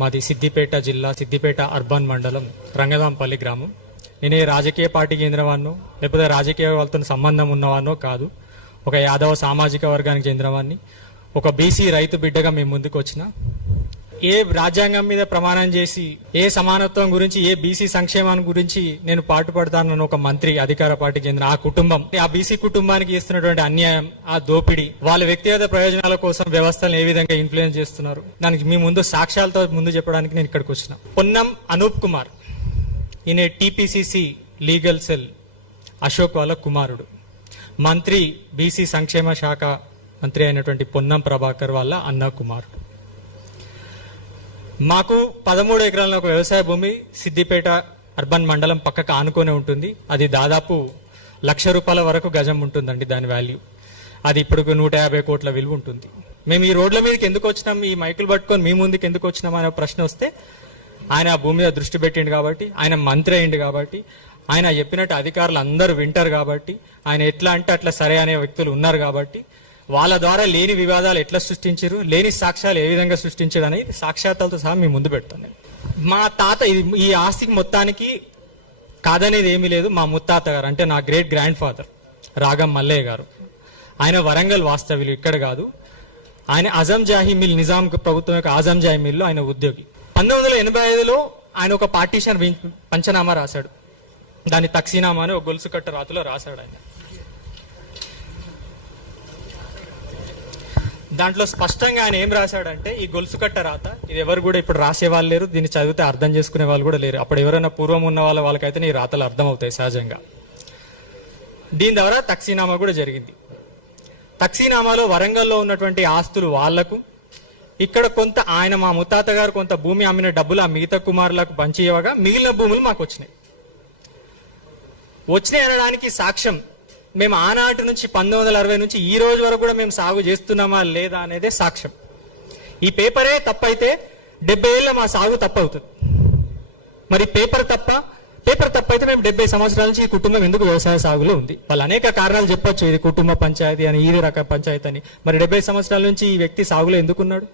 మాది సిద్దిపేట జిల్లా సిద్దిపేట అర్బన్ మండలం రంగదాంపల్లి గ్రామం. నేను రాజకీయ పార్టీకి చెందినవాన్నో లేకపోతే రాజకీయ వాళ్ళతో సంబంధం ఉన్నవాన్నో కాదు. ఒక యాదవ సామాజిక వర్గానికి చెందినవాన్ని, ఒక బీసీ రైతు బిడ్డగా మేము ముందుకు వచ్చిన. ఏ రాజ్యాంగం మీద ప్రమాణం చేసి ఏ సమానత్వం గురించి ఏ బీసీ సంక్షేమాన్ని గురించి నేను పాటుపడతానన్న ఒక మంత్రి, అధికార పార్టీకి చెందిన ఆ కుటుంబం, ఆ బీసీ కుటుంబానికి ఇస్తున్నటువంటి అన్యాయం, ఆ దోపిడీ, వాళ్ళ వ్యక్తిగత ప్రయోజనాల కోసం వ్యవస్థలను ఏ విధంగా ఇన్ఫ్లుయెన్స్ చేస్తున్నారు, దానికి మీ ముందు సాక్ష్యాలతో ముందు చెప్పడానికి నేను ఇక్కడికి వచ్చిన. పొన్నం అనూప్ కుమార్, ఈయన టీపీసీసీ లీగల్ సెల్ అశోక్ వాళ్ళ కుమారుడు. మంత్రి, బీసీ సంక్షేమ శాఖ మంత్రి అయినటువంటి పొన్నం ప్రభాకర్ వాళ్ళ అన్న కుమారుడు. మాకు 13 ఎకరాల ఒక వ్యవసాయ భూమి సిద్దిపేట అర్బన్ మండలం పక్కకు ఆనుకొని ఉంటుంది. అది దాదాపు ₹1,00,000 వరకు గజం ఉంటుందండి దాని వాల్యూ. అది ఇప్పుడు 150 కోట్ల విలువ ఉంటుంది. మేము ఈ రోడ్ల మీదకి ఎందుకు వచ్చినాం, ఈ మైకులు పట్టుకొని మీ ముందుకు ఎందుకు వచ్చినాం అనే ప్రశ్న వస్తే, ఆయన ఆ భూమి మీద దృష్టి పెట్టిండు కాబట్టి, ఆయన మంత్రి అయిండు కాబట్టి, ఆయన చెప్పినట్టు అధికారులు అందరూ వింటారు కాబట్టి, ఆయన ఎట్లా అంటే అట్లా సరే అనే వ్యక్తులు ఉన్నారు కాబట్టి, వాళ్ళ ద్వారా లేని వివాదాలు ఎట్లా సృష్టించారు, లేని సాక్ష్యాలు ఏ విధంగా సృష్టించారు అనేది సాక్ష్యాలతో సహా మేము ముందు పెడతాను. మా తాత ఈ ఆస్తికి మొత్తానికి కాదనేది ఏమీ లేదు. మా ముత్తాత గారు అంటే నా గ్రేట్ గ్రాండ్ ఫాదర్ రాగం మల్లయ్య గారు, ఆయన వరంగల్ వాస్తవ్యులు, ఇక్కడ కాదు. ఆయన అజంజాహీ మిల్, నిజాం ప్రభుత్వం యొక్క అజంజాహీ మిల్లో ఆయన ఉద్యోగి. 1985లో ఆయన ఒక పార్టీషన్ పంచనామా రాశాడు. దాని తక్సీనామా అని ఒక గొలుసు కట్ట రాతిలో రాశాడు ఆయన. దాంట్లో స్పష్టంగా ఆయన ఏం రాశాడంటే, ఈ గొలుసు కట్ట రాత ఇది ఎవరు కూడా ఇప్పుడు రాసే వాళ్ళు లేరు, దీన్ని చదివితే అర్థం చేసుకునే వాళ్ళు కూడా లేరు. అప్పుడు ఎవరైనా పూర్వం ఉన్న వాళ్ళకైతే ఈ రాతలు అర్థం అవుతాయి సహజంగా. దీని ద్వారా తక్సీనామా కూడా జరిగింది. తక్సీనామాలో వరంగల్లో ఉన్నటువంటి ఆస్తులు వాళ్లకు, ఇక్కడ కొంత ఆయన మా ముత్తాత గారు కొంత భూమి అమ్మిన డబ్బులు ఆ మిగతా కుమారులకు పంచి ఇవ్వగా మిగిలిన భూములు మాకు వచ్చినాయి అనడానికి సాక్ష్యం మేము ఆనాటి నుంచి 1960 నుంచి ఈ రోజు వరకు కూడా మేము సాగు చేస్తున్నామా లేదా అనేదే సాక్ష్యం. ఈ పేపరే తప్పైతే 70 ఏళ్ళ మా సాగు తప్పవుతుంది. మరి పేపర్ తప్పైతే మేము 70 సంవత్సరాల నుంచి ఈ కుటుంబం ఎందుకు వ్యవసాయ సాగులో ఉంది? వాళ్ళు అనేక కారణాలు చెప్పొచ్చు, ఇది కుటుంబ పంచాయతీ అని, ఈ రకం పంచాయతీ అని. మరి 70 సంవత్సరాల నుంచి ఈ వ్యక్తి సాగులో ఎందుకున్నాడు?